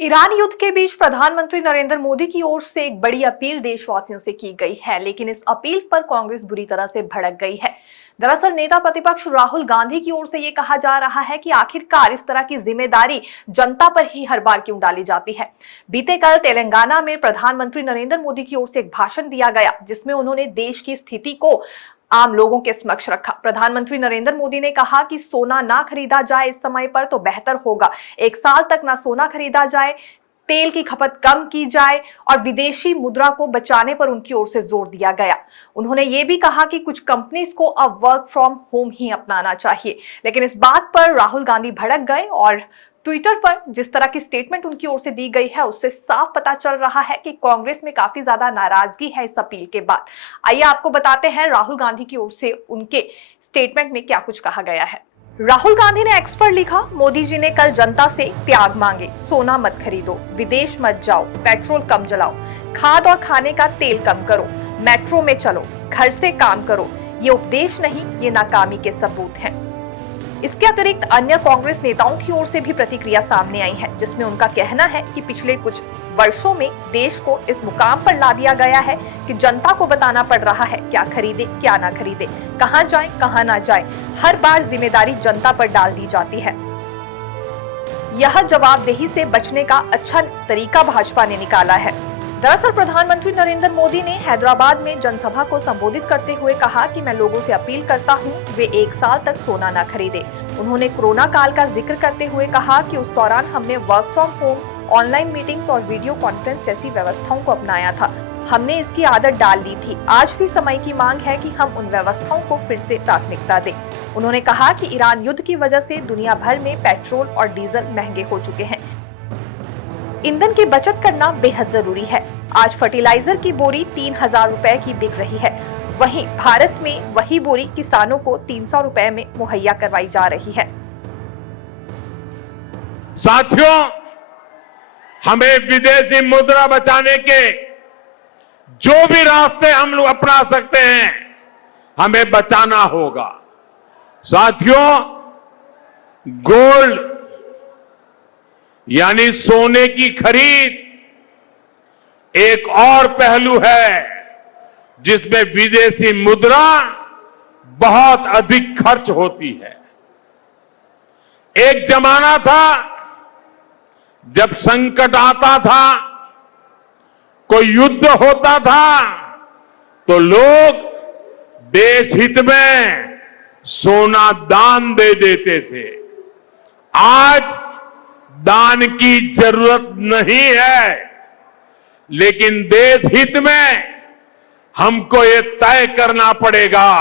Iran युद्ध के बीच प्रधानमंत्री नरेंद्र मोदी की ओर से एक बड़ी अपील देशवासियों से की गई है, लेकिन इस अपील पर कांग्रेस बुरी तरह से भड़क गई है। दरअसल नेता प्रतिपक्ष राहुल गांधी की ओर से ये कहा जा रहा है कि आखिरकार इस तरह की जिम्मेदारी जनता पर ही हर बार क्यों डाली जाती है। बीते कल तेलंगाना में प्रधानमंत्री नरेंद्र मोदी की ओर से एक भाषण दिया गया, जिसमें उन्होंने देश की स्थिति को आम लोगों के समक्ष रखा। प्रधानमंत्री नरेंद्र मोदी ने कहा कि सोना ना खरीदा जाए इस समय पर तो बेहतर होगा, एक साल तक ना सोना खरीदा जाए, तेल की खपत कम की जाए और विदेशी मुद्रा को बचाने पर उनकी ओर से जोर दिया गया। उन्होंने ये भी कहा कि कुछ कंपनीज को अब वर्क फ्रॉम होम ही अपनाना चाहिए, लेकिन इस बात पर राहुल गांधी भड़क गए और ट्विटर पर जिस तरह की स्टेटमेंट उनकी ओर से दी गई है, उससे साफ पता चल रहा है कि कांग्रेस में काफी ज्यादा नाराजगी है इस अपील के बाद। आइए आपको बताते हैं राहुल गांधी की ओर से उनके स्टेटमेंट में क्या कुछ कहा गया है। राहुल गांधी ने एक्स पर लिखा, मोदी जी ने कल जनता से त्याग मांगे, सोना मत खरीदो, विदेश मत जाओ, पेट्रोल कम जलाओ, खाद और खाने का तेल कम करो, मेट्रो में चलो, घर से काम करो। ये उपदेश नहीं, ये नाकामी के सबूत हैं। इसके अतिरिक्त अन्य कांग्रेस नेताओं की ओर से भी प्रतिक्रिया सामने आई है, जिसमें उनका कहना है कि पिछले कुछ वर्षों में देश को इस मुकाम पर ला दिया गया है कि जनता को बताना पड़ रहा है क्या खरीदे क्या ना खरीदे, कहां जाए कहां ना जाए। हर बार जिम्मेदारी जनता पर डाल दी जाती है। यह जवाबदेही से बचने का अच्छा तरीका भाजपा ने निकाला है। दरअसल प्रधानमंत्री नरेंद्र मोदी ने हैदराबाद में जनसभा को संबोधित करते हुए कहा कि मैं लोगों से अपील करता हूं वे एक साल तक सोना न खरीदें। उन्होंने कोरोना काल का जिक्र करते हुए कहा कि उस दौरान हमने work from home, online meetings और वीडियो कॉन्फ्रेंस जैसी व्यवस्थाओं को अपनाया था। हमने इसकी आदत डाल दी थी। आज भी समय की मांग है कि हम उन व्यवस्थाओं को फिर से प्राथमिकता दें। उन्होंने कहा कि ईरान युद्ध की वजह से दुनिया भर में पेट्रोल और डीजल महंगे हो चुके हैं। ईंधन की बचत करना बेहद जरूरी है। आज फर्टिलाइजर की बोरी 3,000 रुपए की बिक रही है, वहीं भारत में वही बोरी किसानों को 300 रुपए में मुहैया करवाई जा रही है। साथियों, हमें विदेशी मुद्रा बचाने के जो भी रास्ते हम लोग अपना सकते हैं, हमें बचाना होगा। साथियों, गोल्ड यानी सोने की खरीद एक और पहलू है जिसमें विदेशी मुद्रा बहुत अधिक खर्च होती है। एक जमाना था जब संकट आता था, कोई युद्ध होता था, तो लोग देश हित में सोना दान दे देते थे। आज दान की जरूरत नहीं है, लेकिन देश हित में हमको ये तय करना पड़ेगा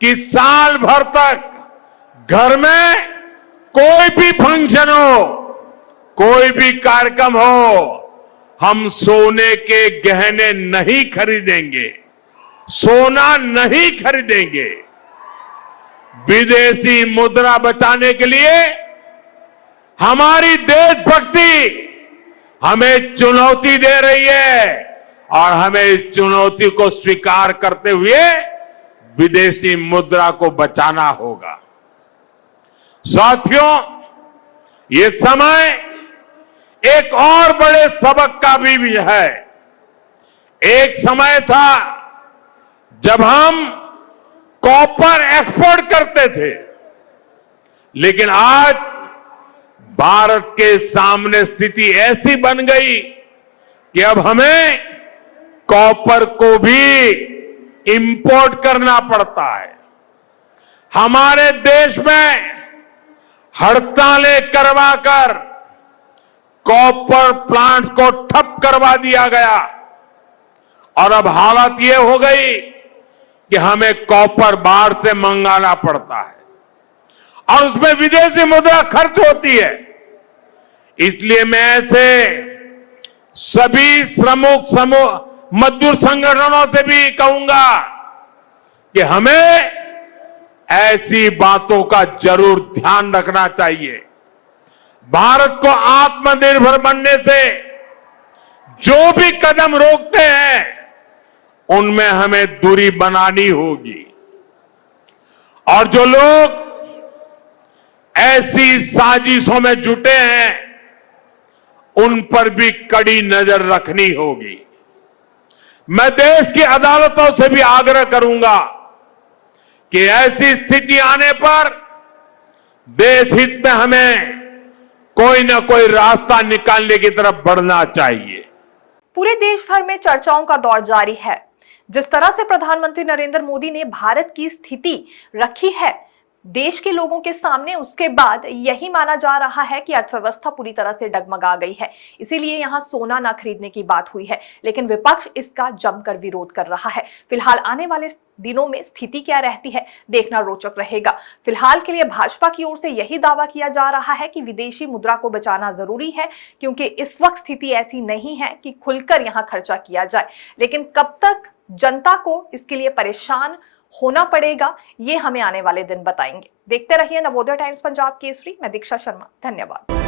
कि साल भर तक घर में कोई भी फंक्शन हो, कोई भी कार्यक्रम हो, हम सोने के गहने नहीं खरीदेंगे, सोना नहीं खरीदेंगे। विदेशी मुद्रा बचाने के लिए हमारी देशभक्ति हमें चुनौती दे रही है और हमें इस चुनौती को स्वीकार करते हुए विदेशी मुद्रा को बचाना होगा। साथियों, ये समय एक और बड़े सबक का भी है। एक समय था जब हम कॉपर एक्सपोर्ट करते थे, लेकिन आज भारत के सामने स्थिति ऐसी बन गई कि अब हमें कॉपर को भी इंपोर्ट करना पड़ता है। हमारे देश में हड़तालें करवाकर कॉपर प्लांट्स को ठप करवा दिया गया और अब हालत यह हो गई कि हमें कॉपर बाहर से मंगाना पड़ता है और उसमें विदेशी मुद्रा खर्च होती है। इसलिए मैं ऐसे सभी श्रमिक समूह मजदूर संगठनों से भी कहूंगा कि हमें ऐसी बातों का जरूर ध्यान रखना चाहिए। भारत को आत्मनिर्भर बनने से जो भी कदम रोकते हैं, उनमें हमें दूरी बनानी होगी। और जो लोग ऐसी साजिशों में जुटे हैं, उन पर भी कड़ी नजर रखनी होगी। मैं देश की अदालतों से भी आग्रह करूंगा कि ऐसी स्थिति आने पर देश हित में हमें कोई ना कोई रास्ता निकालने की तरफ बढ़ना चाहिए। पूरे देश भर में चर्चाओं का दौर जारी है। जिस तरह से प्रधानमंत्री नरेंद्र मोदी ने भारत की स्थिति रखी है देश के लोगों के सामने, उसके बाद यही माना जा रहा है कि अर्थव्यवस्था पूरी तरह से डगमगा गई है। इसीलिए यहां सोना ना खरीदने की बात हुई है, लेकिन विपक्ष इसका जमकर विरोध कर रहा है। फिलहाल आने वाले दिनों में स्थिति क्या रहती है, देखना रोचक रहेगा। फिलहाल के लिए भाजपा की ओर से यही दावा किया जा रहा है कि विदेशी मुद्रा को बचाना जरूरी है, क्योंकि इस वक्त स्थिति ऐसी नहीं है कि खुलकर यहां खर्चा किया जाए। लेकिन कब तक जनता को इसके लिए परेशान होना पड़ेगा, ये हमें आने वाले दिन बताएंगे। देखते रहिए नवोदय टाइम्स पंजाब केसरी। मैं दीक्षा शर्मा, धन्यवाद।